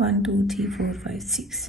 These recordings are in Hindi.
1 2 3 4 5 6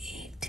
8.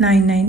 9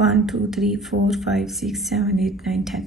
1 2 3 4 5 6 7 8 9 10.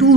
2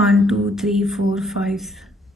1 2 3 4 5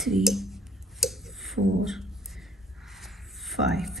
3 4 5.